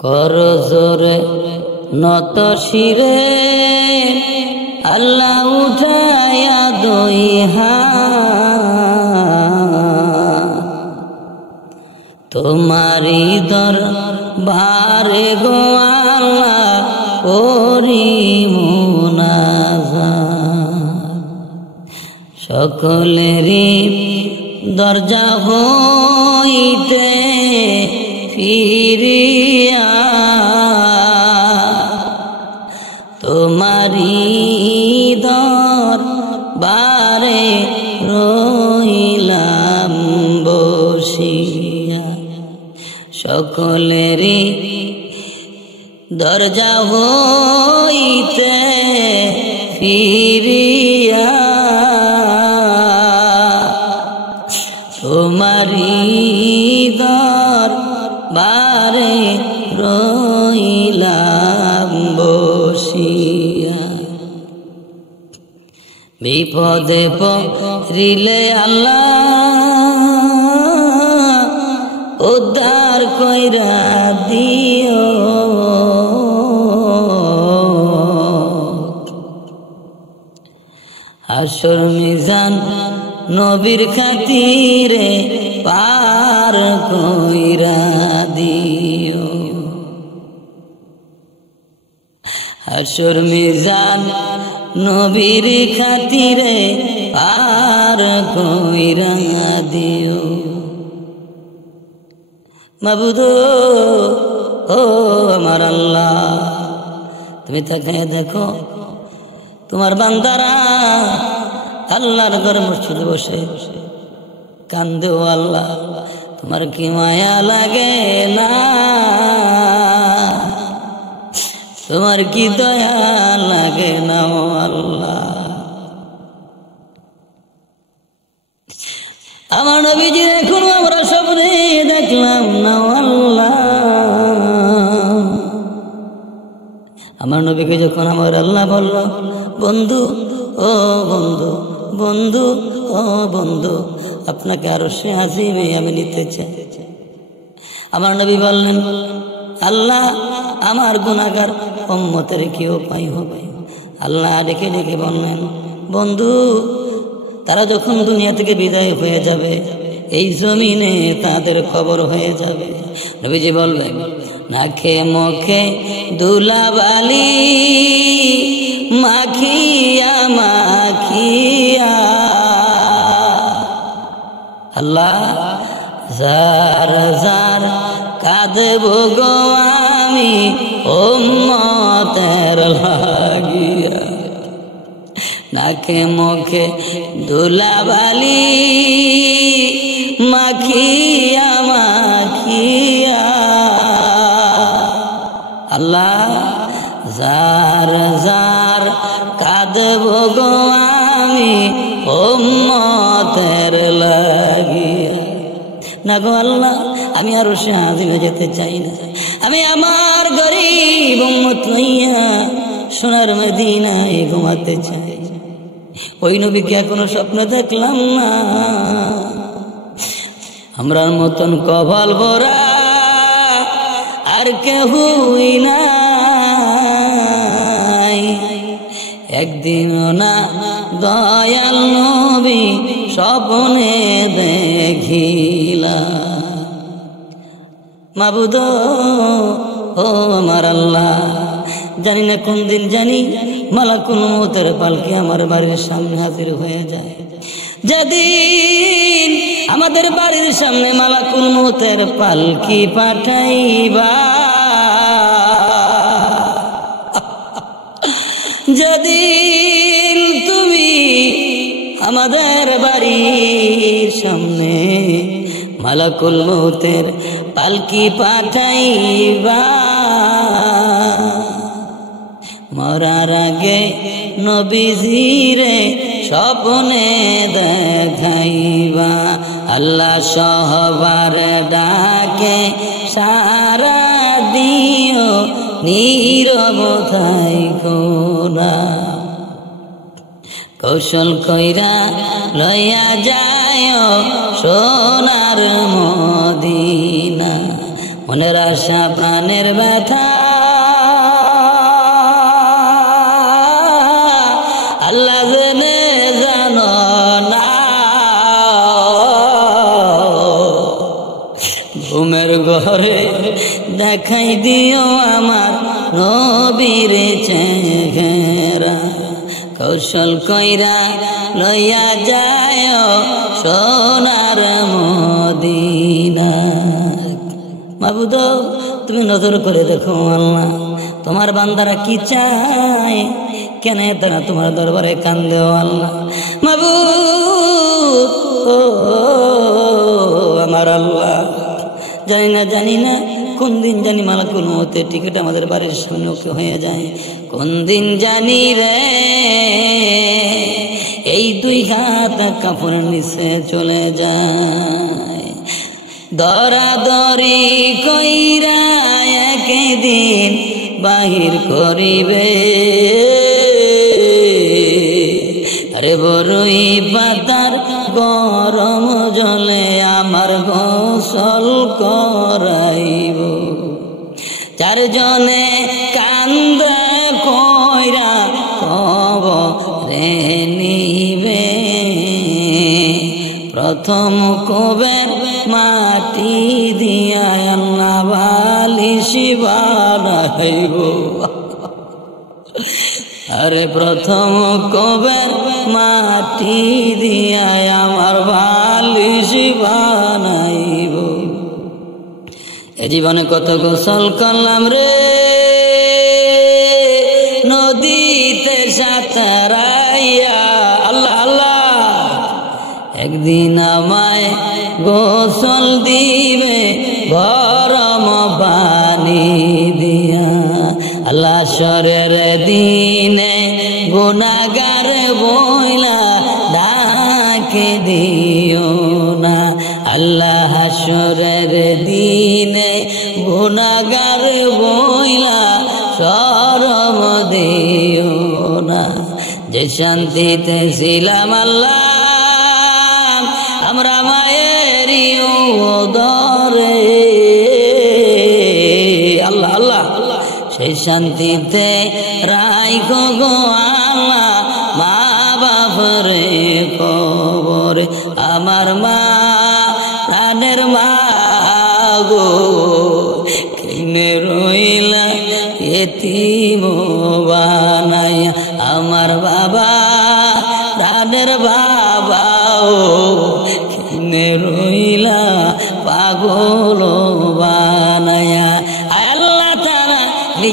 কর জোরে নত শিরে আল্লাহ উঠায়া দুই হাত তোমারি দরবারে গো আল্লাহ করি মুনাজাত সকলেরই দরজা হইতে ফিরিয়া তোমারি দরবারে রইলাম বসিয়া সকলেরই দরজা হইতে ফিরিয়া তোমারি দরবারে রইলাম বসিয়া বিপদে পড়িলে আল্লাহ উদ্ধার কইরা দিও হাসর মিজান নবীর খাতিরে পার কইরা দিও হাসর মিজান নবীর খাতিরে পার কইরা দিও মাবুদ ও আমার আল্লাহ তুমি তাকায় দেখো তোমার বান্দারা আল্লাহর ঘর মসজিদে বসে কান্দে ও আল্লাহ তোমার কি মায়া লাগে না তোমার কি দয়া লাগে না ও আল্লাহ আমার নবীজি এখন আমরা স্বপ্নে দেখলাম না ও আল্লাহ আমার নবীকে যখন আমার আল্লাহ বলল বন্ধু ও বন্ধু বন্ধু ও বন্ধু আপনাকে আরো সে আজিমে আমি নিতে চাই আমার নবী বললেন আল্লাহ আমার গুনাহগার উম্মতের কি উপায় হবে আল্লাহ ডেকে ডেকে বললেন বন্ধু তারা যখন দুনিয়া থেকে বিদায় হয়ে যাবে এই জমিনে তাদের খবর হয়ে যাবে নবীজি বলবেন নাকে মুখে দুলাবালি মাখিয়া মাখিয়া আল্লাহ জার জার কাঁদব গো আমি উম্মতের লাগিয়া নাকে মুখে দুলাবালি মাখিয়া মাখিয়া আল্লাহ জার জার কাঁদব গো আমি উম্মতের লাগিয়া না গো আল্লাহ আমি আরো শাহজিমে যেতে চাই না আমি আমার গরিব উম্মত লইয়া সোনার মদিনায় ঘুমাতে চাই ওই নবীকে এখনো স্বপ্ন দেখলাম না আমরার মতন কপাল ভরা আর কেহুই নাই একদিনও না দয়াল নবী স্বপ্নে দেখিলা মাবুদ ও আমার আল্লাহ জানি না কোন দিন জানি মালাকুল মউতের পালকি আমার বাড়ির সামনে হাজির হয়ে যায় যেদিন আমাদের বাড়ির সামনে মালাকুল মউতের পালকি পাঠাইবা যেদিন তুমি আমাদের বাড়ির সামনে মালাকুল মউতের পালকি পাঠাইবা মরার আগে নবীজিরে স্বপ্নে দেখাইবা আল্লাহ সহবার ডাকে সারা দিও নীরবতাই কোনা কৌশল কইরা লইয়া যায় সোনার মদিনা মনের আশা প্রাণের ব্যথা আল্লাহ জেনে জানো না। ঘুমের ঘরে দেখাই দিও আমার নবীর চেহারা, কৌশল কইরা লইয়া যায় সোনার মদিনা। মাবুদ তুমি নজর করে দেখো আল্লাহ, তোমার বান্দারা কি চায়, কেন তারা তোমার দরবারে কান্দে আল্লাহ। মাবুদ ও আমার আল্লাহ, জানি না কোন দিন জানি মালাকুল মউতের টিকিট আমাদের বাড়ির সামনে হয়ে যায়, কোন দিন জানি রে এই দুই হাত কাপড়ের নিচে চলে যায়। দরাদরি কইরা একদিন বাহির করিবে, আরে বড়ই পাতার গরম জলে আমার গোসল করাইব। চারজনে কান্দে কইরা কবরে নিবে, প্রথম কবের মাটি দিয়া আল্লাহ বালিশ বানাইব। আরে প্রথম কবের মাটি দিয়া আমার বালিশ বানাইব। এ জীবনে কত গোসল করলাম রে, নদীতে সাঁতারাইয়া আল্লাহ আল্লাহ, একদিন আমায় গোসল দিবে গরম পানি দিয়া। আল্লাহ হাসরের দিনে গুনাহগার বইলা ডাকে দিও না, আল্লাহ হাসরের দিনে গুনাহগার বইলা শরম দিও না। যে শান্তিতে ছিলাম আল্লাহ আমরা মায়েরই উদরে, আল্লাহ আল্লাহ সেই শান্তিতে রাইখো গো আল্লাহ মা বাপরে কবরে। আমার মা প্রাণের মা গো, কেমনে রইলা এতিম বানাইয়া। আমার বাবা প্রাণের বাবা ও, কেমনে রইলা পাগল বানাইয়া। আল্লাহ তাআলা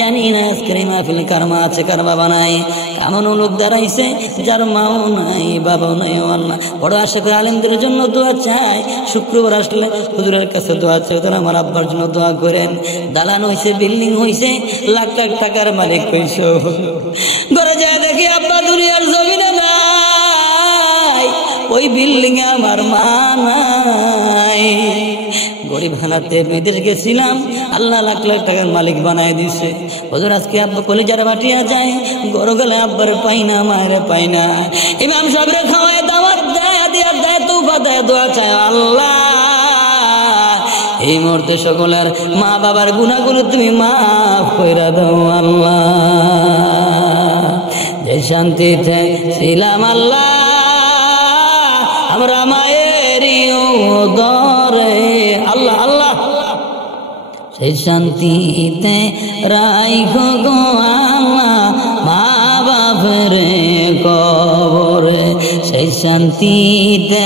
জানি না আজকের মাহফিল কার মা আছে কার বাবা নাই, এমন লোক দাঁড়াইছে যার মাও নাই বাবাও নাই। আল্লাহ বড় আশা করে আলেমদের জন্য দোয়া চাই, শুক্রবার আসলে হুজুরের কাছে দোয়া চাই, তারা আমার আব্বার জন্য দোয়া করেন। দালান হয়েছে, বিল্ডিং হয়েছে, লাখ লাখ টাকার মালিক হয়েছে, ঘরে যায় দেখি আব্বা দুনিয়ার জমিনে নাই, ওই বিল্ডিং এ আমার মা নাই। গরিব হালাতে বিদেশ গেছিলাম, আল্লাহ লাখ লাখ টাকার মালিক বানায় দিছে। হুজুর আজকে আব্বা কলিজার বাটিয়া যায়, গরু গেলে আব্বার পাই না, মায়ের পাই না। ইমাম সাহেবরে খাওয়ায় দাওয়াত দেয়, দিয়া দেয় তওবা দেয়, দোয়া চায় আল্লাহ এই মুহূর্তে সকলের মা বাবার গুনাহগুলো তুমি মাফ কইরা দাও আল্লাহ। যে শান্তিতে ছিলাম আল্লাহ আমরা মায়েরই উদরে, আল্লাহ আল্লাহ সেই শান্তিতে রাইখো গো আল্লাহ মা বাপরে কবরে। সেই শান্তিতে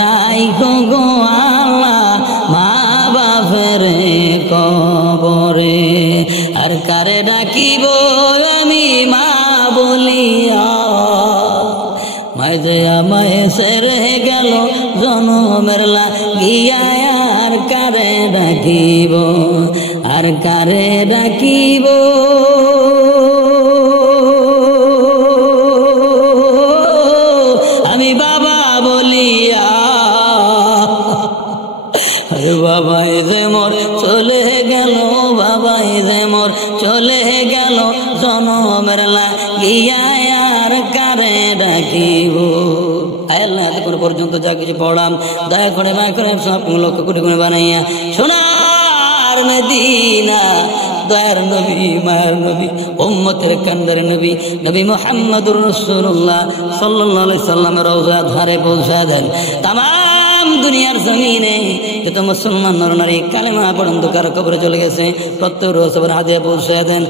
রাইখো গো আল্লাহ মা বাপরে কবরে। আর কারে ডাকিব আমি মা বলিয়া, মায় যে আমায় সেরে গেল জনমের লাগিয়া। আর কারে ডাকিব, আর কারে ডাকিব, আমি বাবা বলিয়া। আরে বাবাই যে মোর চলে গেল, বাবাই যে মোর চলে গেল জনমের লাগিয়া। আর কারে ডাকিব। আল্লাহ এতক্ষণ পর্যন্ত যা কিছু পড়লাম দয়া করে মায়া করে সব লক্ষ কোটি গুণে বানাইয়া সোনার মদিনা দয়ার নবী মায়ের নবী উম্মতের কান্ডার নবী নবী মুহাম্মদুর রাসূলুল্লাহ সাল্লাল্লাহু আলাইহি সাল্লামের রওজা ধারে পৌঁছা দেন। তামাম দুনিয়ার জমিনে যত মুসলমান নরনারী কালেমা পর্যন্ত কারো কবরে চলে গেছে, প্রত্যেক রোজ সবার হাতে পৌঁছে দেন।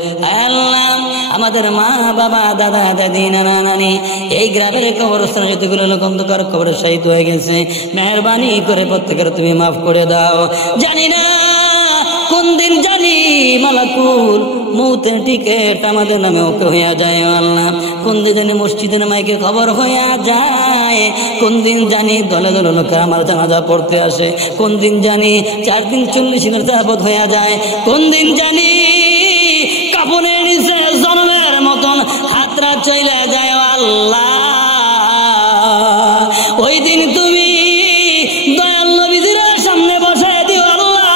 আল্লাহ আমাদের মা বাবা দাদা দাদি নানা নানি এই গ্রামের কবরস্থানে যতগুলো লোক অন্ধকার কবরে শহীদ হয়ে গেছে, মেহরবানি করে প্রত্যেকের তুমি মাফ করে দাও। জানি না কোন দিন জানি মালাকুল মৌতের টিকেট আমাদের নামে ওকে হইয়া যায় আল্লাহ, কোন দিন জানি মসজিদের মাইকে খবর হইয়া যায়, কোন দিন জানি দলে দলে লোকের আমার জানাজা পড়তে আসে, কোন দিন জানি 4 দিন 40 দিনের যাবত হইয়া যায়, কোন দিন জানি কাপড়ের নিচে জন্মের মতন হাতরা চলে যায় আল্লাহ। ওই দিন তুমি দয়াল নবীজির সামনে বসায় দিও আল্লাহ,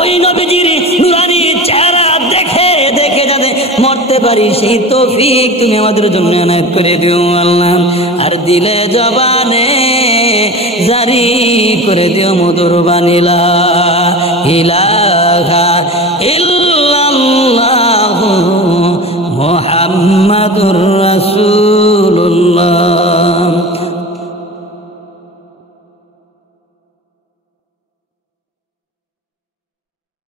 ওই নবীজির নুরানি চেহারা দেখে দেখে যাতে মরতে পারি সেই তৌফিক তুমি আমাদের জন্য এনায়েত করে দিও আল্লাহ। আর দিলে জবানে জারি করে দিও মধুর বাণী লা ইলাহা ইল্লাল্লাহু মুহাম্মাদুর রাসূলুল্লাহ।